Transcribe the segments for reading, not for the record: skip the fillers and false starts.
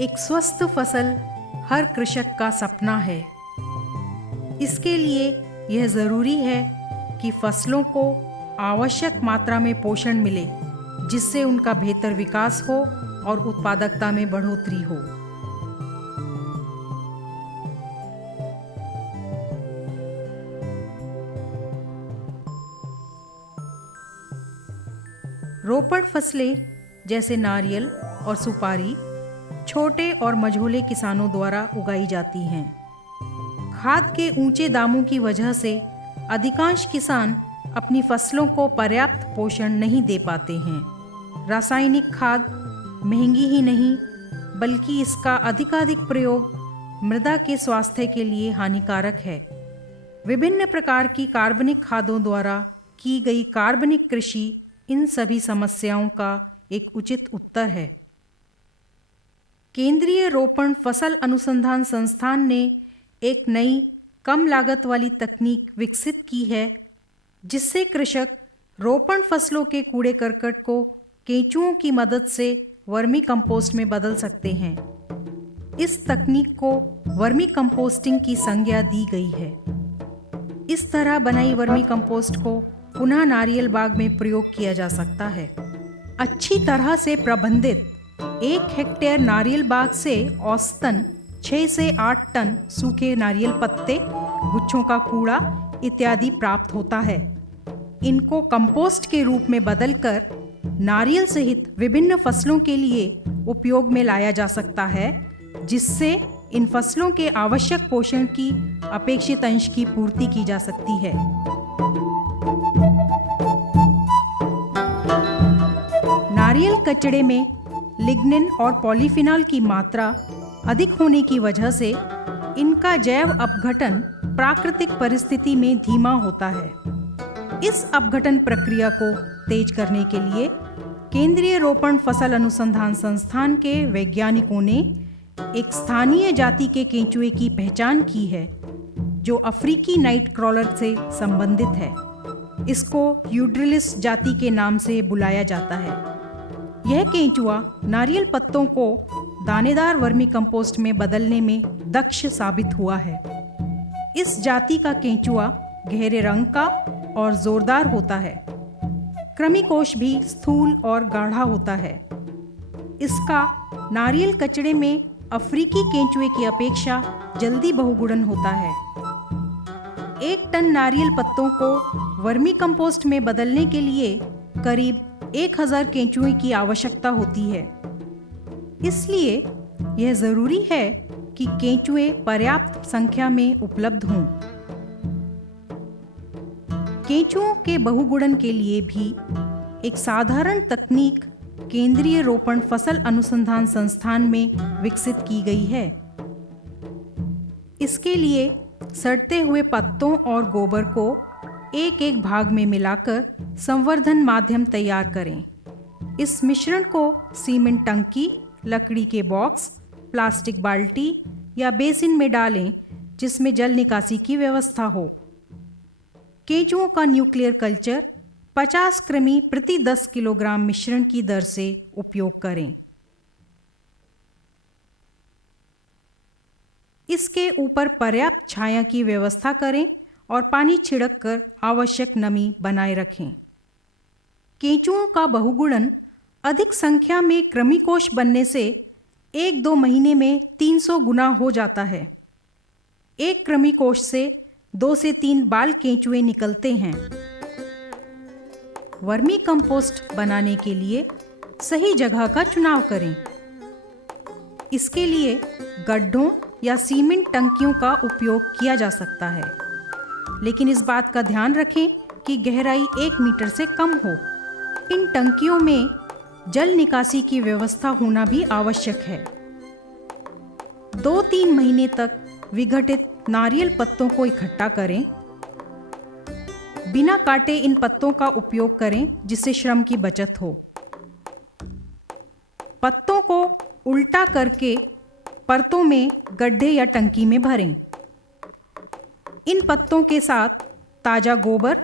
एक स्वस्थ फसल हर कृषक का सपना है। इसके लिए यह जरूरी है कि फसलों को आवश्यक मात्रा में पोषण मिले, जिससे उनका बेहतर विकास हो और उत्पादकता में बढ़ोतरी हो। रोपण फसलें जैसे नारियल और सुपारी छोटे और मझोले किसानों द्वारा उगाई जाती हैं। खाद के ऊंचे दामों की वजह से अधिकांश किसान अपनी फसलों को पर्याप्त पोषण नहीं दे पाते हैं। रासायनिक खाद महंगी ही नहीं, बल्कि इसका अधिकाधिक प्रयोग मृदा के स्वास्थ्य के लिए हानिकारक है। विभिन्न प्रकार की कार्बनिक खादों द्वारा की गई कार्बनिक कृषि इन सभी समस्याओं का एक उचित उत्तर है। केंद्रीय रोपण फसल अनुसंधान संस्थान ने एक नई कम लागत वाली तकनीक विकसित की है, जिससे कृषक रोपण फसलों के कूड़े करकट को केंचुओं की मदद से वर्मी कंपोस्ट में बदल सकते हैं। इस तकनीक को वर्मी कंपोस्टिंग की संज्ञा दी गई है। इस तरह बनाई वर्मी कंपोस्ट को पुनः नारियल बाग में प्रयोग किया जा सकता है। अच्छी तरह से प्रबंधित 1 हेक्टेयर नारियल बाग से औसतन 6 से 8 टन सूखे नारियल पत्ते, गुच्छों का कूड़ा इत्यादि प्राप्त होता है। इनको कंपोस्ट के रूप में बदलकर नारियल सहित विभिन्न फसलों के लिए उपयोग में लाया जा सकता है, जिससे इन फसलों के आवश्यक पोषण की अपेक्षित अंश की पूर्ति की जा सकती है। नारियल कचड़े में लिग्निन और पॉलीफिनॉल की मात्रा अधिक होने की वजह से इनका जैव अपघटन प्राकृतिक परिस्थिति में धीमा होता है। इस अपघटन प्रक्रिया को तेज करने के लिए केंद्रीय रोपण फसल अनुसंधान संस्थान के वैज्ञानिकों ने एक स्थानीय जाति के केंचुए की पहचान की है, जो अफ्रीकी नाइट क्रॉलर से संबंधित है। इसको यूड्रिलिस जाति के नाम से बुलाया जाता है। यह केंचुआ नारियल पत्तों को दानेदार वर्मी कंपोस्ट में बदलने में दक्ष साबित हुआ है। इस जाति का केंचुआ गहरे रंग का और जोरदार होता है। कृमिकोश भी स्थूल और गाढ़ा होता है। इसका नारियल कचड़े में अफ्रीकी केंचुए की अपेक्षा जल्दी बहुगुणन होता है। 1 टन नारियल पत्तों को वर्मी कंपोस्ट में बदलने के लिए करीब 1000 केंचुए की आवश्यकता होती है। इसलिए यह जरूरी है कि केंचुए पर्याप्त संख्या में उपलब्ध हों। केंचुओं के बहुगुणन के लिए भी एक साधारण तकनीक केंद्रीय रोपण फसल अनुसंधान संस्थान में विकसित की गई है। इसके लिए सड़ते हुए पत्तों और गोबर को एक भाग में मिलाकर संवर्धन माध्यम तैयार करें। इस मिश्रण को सीमेंट टंकी, लकड़ी के बॉक्स, प्लास्टिक बाल्टी या बेसिन में डालें, जिसमें जल निकासी की व्यवस्था हो। केंचुओं का न्यूक्लियर कल्चर 50 कृमि प्रति 10 किलोग्राम मिश्रण की दर से उपयोग करें। इसके ऊपर पर्याप्त छाया की व्यवस्था करें और पानी छिड़क कर आवश्यक नमी बनाए रखें। केंचुओं का बहुगुणन अधिक संख्या में कृमिकोश बनने से 1-2 महीने में 300 गुना हो जाता है। एक कृमिकोश से 2 से 3 बाल केंचुए निकलते हैं। वर्मी कंपोस्ट बनाने के लिए सही जगह का चुनाव करें। इसके लिए गड्ढों या सीमेंट टंकियों का उपयोग किया जा सकता है, लेकिन इस बात का ध्यान रखें कि गहराई 1 मीटर से कम हो। इन टंकियों में जल निकासी की व्यवस्था होना भी आवश्यक है। 2-3 महीने तक विघटित नारियल पत्तों को इकट्ठा करें। बिना काटे इन पत्तों का उपयोग करें, जिससे श्रम की बचत हो। पत्तों को उल्टा करके परतों में गड्ढे या टंकी में भरें। इन पत्तों के साथ ताजा गोबर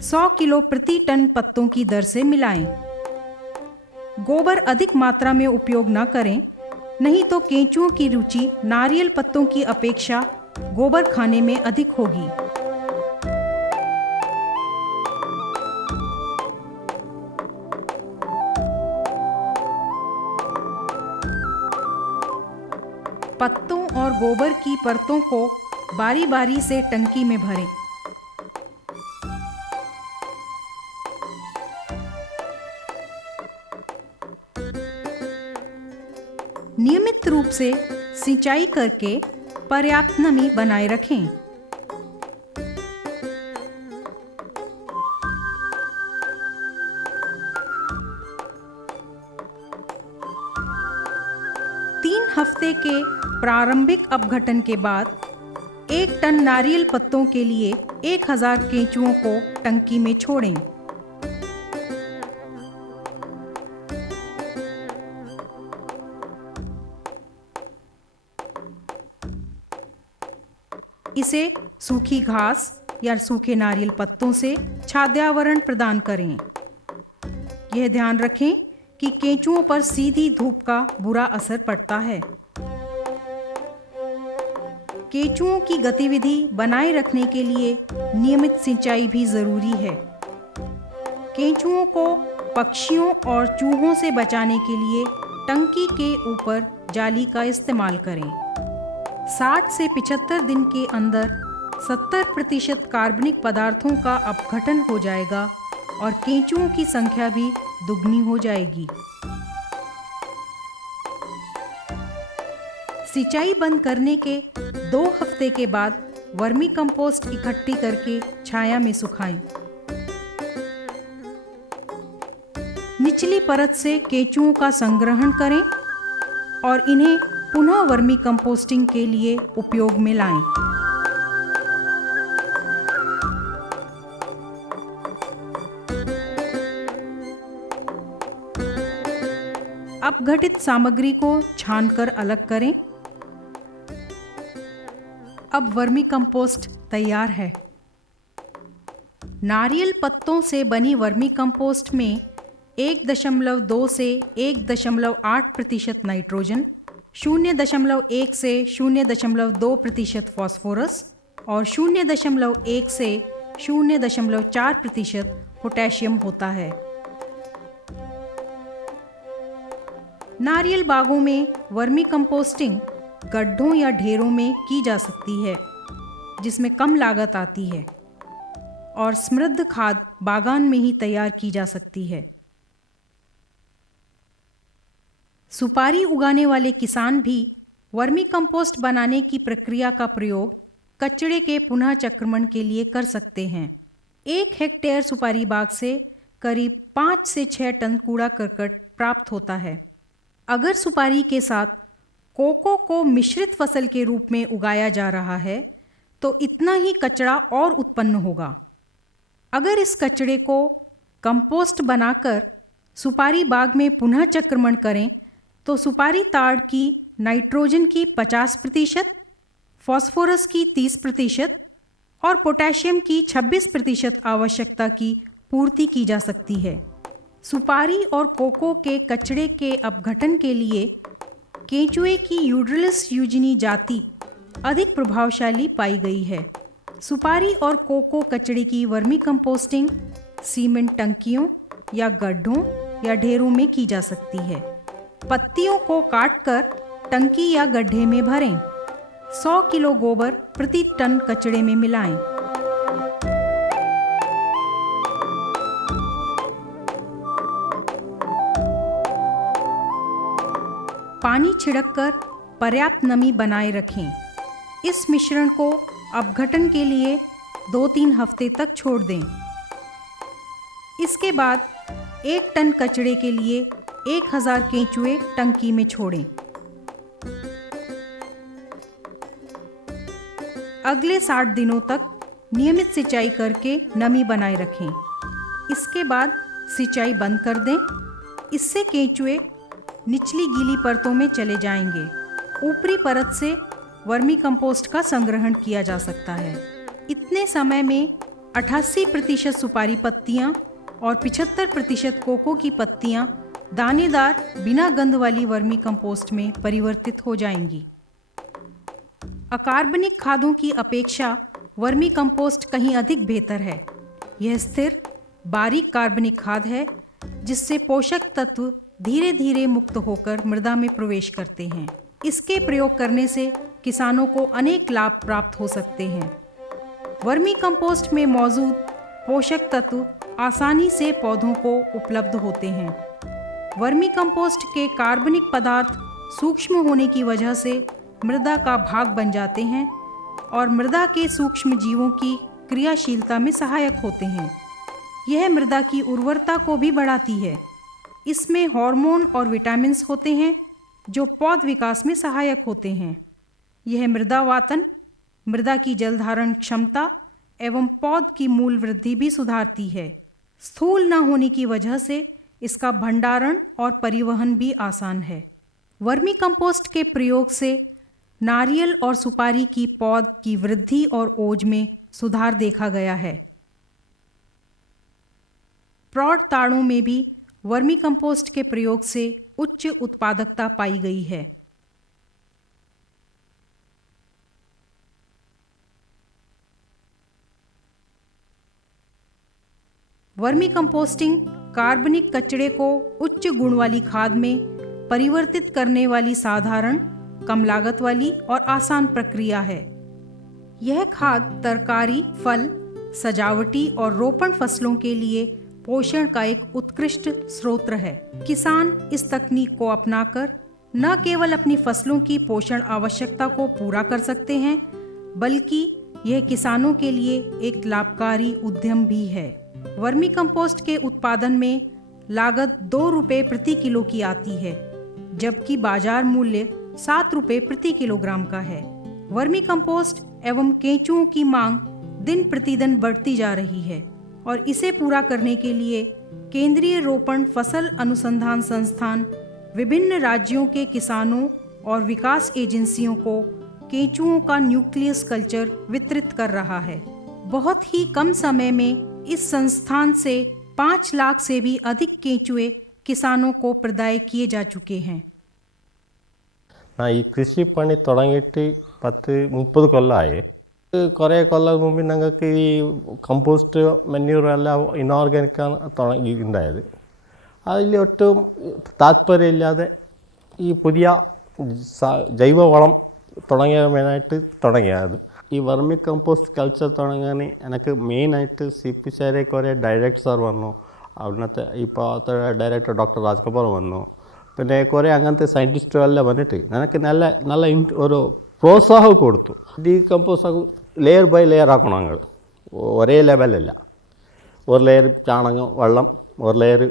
100 किलो प्रति टन पत्तों की दर से मिलाएं। गोबर अधिक मात्रा में उपयोग न करें, नहीं तो केंचुओं की रुचि नारियल पत्तों की अपेक्षा गोबर खाने में अधिक होगी। पत्तों और गोबर की परतों को बारी बारी से टंकी में भरें। नियमित रूप से सिंचाई करके पर्याप्त नमी बनाए रखें। तीन हफ्ते के प्रारंभिक अपघटन के बाद 1 टन नारियल पत्तों के लिए 1000 केंचुओं को टंकी में छोड़ें। इसे सूखी घास या सूखे नारियल पत्तों से छायावरण प्रदान करें। यह ध्यान रखें कि केंचुओं पर सीधी धूप का बुरा असर पड़ता है। केंचुओं की गतिविधि बनाए रखने के लिए नियमित सिंचाई भी जरूरी है। केंचुओं को पक्षियों और चूहों से बचाने के लिए टंकी के ऊपर जाली का इस्तेमाल करें। 60 से 75 दिन के अंदर 70% कार्बनिक पदार्थों का अपघटन हो जाएगा और केंचुओं की संख्या भी दुगनी हो जाएगी। सिंचाई बंद करने के 2 हफ्ते के बाद वर्मी कंपोस्ट इकट्ठी करके छाया में सुखाएं। निचली परत से केंचुओं का संग्रहण करें और इन्हें पुनः वर्मी कंपोस्टिंग के लिए उपयोग में लाएं। अपघटित सामग्री को छानकर अलग करें। अब वर्मी कंपोस्ट तैयार है। नारियल पत्तों से बनी वर्मी कंपोस्ट में 1.2 से 1.8% नाइट्रोजन, 0.1 से 0.2% फास्फोरस और 0.1 से 0.4% पोटेशियम होता है। नारियल बागों में वर्मी कंपोस्टिंग गड्ढों या ढेरों में की जा सकती है, जिसमें कम लागत आती है, और समृद्ध खाद बागान में ही तैयार की जा सकती है। सुपारी उगाने वाले किसान भी वर्मी कंपोस्ट बनाने की प्रक्रिया का प्रयोग कचरे के पुनः चक्रण के लिए कर सकते हैं। 1 हेक्टेयर सुपारी बाग से करीब 5 से 6 टन कूड़ा करकट प्राप्त होता है। अगर सुपारी के साथ कोको को मिश्रित फसल के रूप में उगाया जा रहा है तो इतना ही कचरा और उत्पन्न होगा। अगर इस कचरे को कंपोस्ट बनाकर सुपारी बाग में पुनः चक्रण करें तो सुपारी ताड़ की नाइट्रोजन की 50%, फास्फोरस की 30% और पोटेशियम की 26% आवश्यकता की पूर्ति की जा सकती है। सुपारी और कोको के कचरे के अपघटन के लिए केंचुए की यूड्रिलिस यूजिनी जाति अधिक प्रभावशाली पाई गई है। सुपारी और कोको कचरे की वर्मी कंपोस्टिंग सीमेंट टंकियों या गड्ढों या ढेरों में की जा सकती है। पत्तियों को काटकर टंकी या गड्ढे में भरें। 100 किलो गोबर प्रति टन कचड़े में मिलाएं। पानी छिड़ककर पर्याप्त नमी बनाए रखें। इस मिश्रण को अपघटन के लिए 2-3 हफ्ते तक छोड़ दें। इसके बाद 1 टन कचड़े के लिए 1000 केंचुए टंकी में छोड़ें। अगले 60 दिनों तक नियमित सिंचाई करके नमी बनाए रखें। इसके बाद सिंचाई बंद कर दें। इससे केंचुए निचली गीली परतों में चले जाएंगे। ऊपरी परत से वर्मी कंपोस्ट का संग्रहण किया जा सकता है। इतने समय में 88% सुपारी पत्तियां और 75% कोको की पत्तियां दानेदार बिना गंध वाली वर्मी कंपोस्ट में परिवर्तित हो जाएंगी। अकार्बनिक खादों की अपेक्षा वर्मी कंपोस्ट कहीं अधिक बेहतर है। यह स्थिर, बारीक कार्बनिक खाद है जिससे पोषक तत्व धीरे धीरे मुक्त होकर मृदा में प्रवेश करते हैं। इसके प्रयोग करने से किसानों को अनेक लाभ प्राप्त हो सकते हैं। वर्मी कंपोस्ट में मौजूद पोषक तत्व आसानी से पौधों को उपलब्ध होते हैं। वर्मी कंपोस्ट के कार्बनिक पदार्थ सूक्ष्म होने की वजह से मृदा का भाग बन जाते हैं और मृदा के सूक्ष्म जीवों की क्रियाशीलता में सहायक होते हैं। यह मृदा की उर्वरता को भी बढ़ाती है। इसमें हार्मोन और विटामिन्स होते हैं जो पौध विकास में सहायक होते हैं। यह मृदा वातन, मृदा की जल धारण क्षमता एवं पौध की मूल वृद्धि भी सुधारती है। स्थूल न होने की वजह से इसका भंडारण और परिवहन भी आसान है। वर्मी कंपोस्ट के प्रयोग से नारियल और सुपारी की पौध की वृद्धि और ओज में सुधार देखा गया है। प्रौढ़ ताड़ों में भी वर्मी कंपोस्ट के प्रयोग से उच्च उत्पादकता पाई गई है। वर्मी कंपोस्टिंग कार्बनिक कचरे को उच्च गुण वाली खाद में परिवर्तित करने वाली साधारण, कम लागत वाली और आसान प्रक्रिया है। यह खाद तरकारी, फल, सजावटी और रोपण फसलों के लिए पोषण का एक उत्कृष्ट स्रोत है। किसान इस तकनीक को अपनाकर न केवल अपनी फसलों की पोषण आवश्यकता को पूरा कर सकते हैं, बल्कि यह किसानों के लिए एक लाभकारी उद्यम भी है। वर्मी कंपोस्ट के उत्पादन में लागत 2 रुपये प्रति किलो की आती है, जबकि बाजार मूल्य 7 रुपये प्रति किलोग्राम का है। वर्मी कंपोस्ट एवं केंचुओं की मांग दिन प्रतिदिन बढ़ती जा रही है और इसे पूरा करने के लिए केंद्रीय रोपण फसल अनुसंधान संस्थान विभिन्न राज्यों के किसानों और विकास एजेंसियों को केंचुओं का न्यूक्लियस कल्चर वितरित कर रहा है। बहुत ही कम समय में इस संस्थान से 5 लाख से भी अधिक केंचुए किसानों को प्रदाय किए जा चुके हैं। ना ये कृषि पणि തുടങ്ങിയിട്ട് 10-30 കൊല്ലമായി. കുറേ കൊല്ലം മുമ്പ് ഞങ്ങൾക്ക് ഈ കമ്പോസ്റ്റ് മെന്യൂർ എല്ലാം ഇനോർഗാനിക്കാണ് ഉണ്ടായത്. അതിൽ ഒട്ടും താല്പര്യമില്ലാതെ ഈ പുതിയ ജൈവവളം തുടങ്ങിയ മെയിനായിട്ട് തുടങ്ങിയത്. ഈ വർമി കമ്പോസ്റ്റ് കൾച്ചർ തുടങ്ങാൻ എനിക്ക് മെയിനായിട്ട് CP കുറേ ഡയറക്ടർ സാർ വന്നു. അവിടുത്തെ ഇപ്പോൾ ഡയറക്ടർ ഡോക്ടർ രാജ്കപൂർ വന്നു. പിന്നെ കുറേ അങ്ങനത്തെ സയൻറ്റിസ്റ്റുകളെല്ലാം വന്നിട്ട് എനിക്ക് നല്ല ഒരു പ്രോത്സാഹം കൊടുത്തു. ഡീകമ്പോസ് ലെയർ ബൈ ലെയർ ആക്കണം. ഞങ്ങൾ ഒരേ ലെവലല്ല. ഒരു ലെയർ ചാണകം വെള്ളം, ഒരു ലെയർ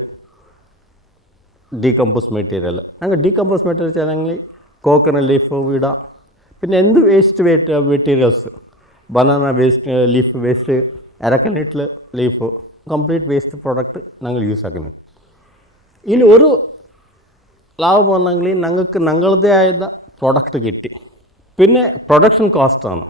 ഡീകമ്പോസ് മെറ്റീരിയൽ. ഞങ്ങൾ ഡീകമ്പോസ് മെറ്റീരിയൽ ചെയ്യണമെങ്കിൽ കോക്കനട്ട് ലീഫ് ഇടാം. പിന്നെ എന്ത് waste materials, banana waste, leaf waste, അരക്കനട്ട് leaf, complete waste product ഞങ്ങൾ യൂസ് ആക്കുന്നത്. ഇതിൽ ഒരു ലാഭം വന്നെങ്കിൽ ഞങ്ങൾക്ക് ഞങ്ങളുടേതായ പ്രോഡക്റ്റ് കിട്ടി. പിന്നെ പ്രൊഡക്ഷൻ കോസ്റ്റാണ്.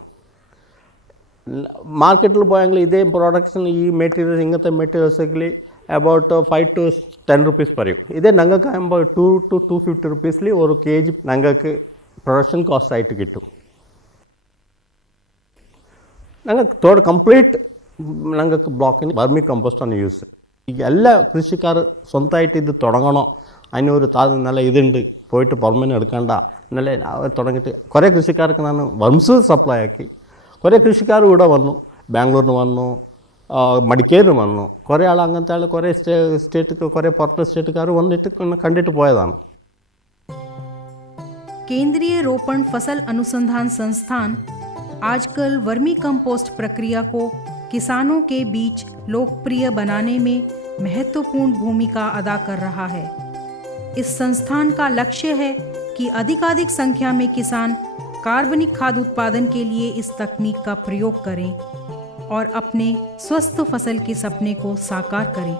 മാർക്കറ്റിൽ പോയെങ്കിൽ ഇതേ പ്രൊഡക്ഷൻ ഈ മെറ്റീരിയൽസ് ഇങ്ങനത്തെ മെറ്റീരിയൽസെങ്കിൽ അബൌട്ട് 5 to 10 റുപ്പീസ് പറയും. ഇതേ ഞങ്ങൾക്ക് ആകുമ്പോൾ 2 to 250 റുപ്പീസിൽ ഒരു kg ഞങ്ങൾക്ക് പ്രൊഡക്ഷൻ കോസ്റ്റ് ആയിട്ട് കിട്ടും. ഞങ്ങൾക്ക് കംപ്ലീറ്റ് ഞങ്ങൾക്ക് ബ്ലോക്കിന് വർമി കമ്പോസ്റ്റാണ് യൂസ്. എല്ലാ കൃഷിക്കാർ സ്വന്തമായിട്ട് ഇത് തുടങ്ങണോ, അതിനൊരു നല്ല ഇതുണ്ട്, പോയിട്ട് പെർമനന്റ് എടുക്കണ്ട എന്നല്ല തുടങ്ങിയിട്ട് കുറേ കൃഷിക്കാർക്ക് ഞാൻ വർംസ് സപ്ലൈ ആക്കി. കുറേ കൃഷിക്കാർ ഇവിടെ വന്നു, ബാംഗ്ലൂരിന് വന്നു, മടിക്കേരിന് വന്നു. കുറേ ആൾ അങ്ങനത്തെ ആൾ കുറേ സ്റ്റേറ്റ് കുറേ പുറത്തെ സ്റ്റേറ്റുകാർ വന്നിട്ട് കണ്ടിട്ട് പോയതാണ്. केंद्रीय रोपण फसल अनुसंधान संस्थान आजकल वर्मी कंपोस्ट प्रक्रिया को किसानों के बीच लोकप्रिय बनाने में महत्वपूर्ण भूमिका अदा कर रहा है। इस संस्थान का लक्ष्य है कि अधिकाधिक संख्या में किसान कार्बनिक खाद उत्पादन के लिए इस तकनीक का प्रयोग करें और अपने स्वस्थ फसल के सपने को साकार करें।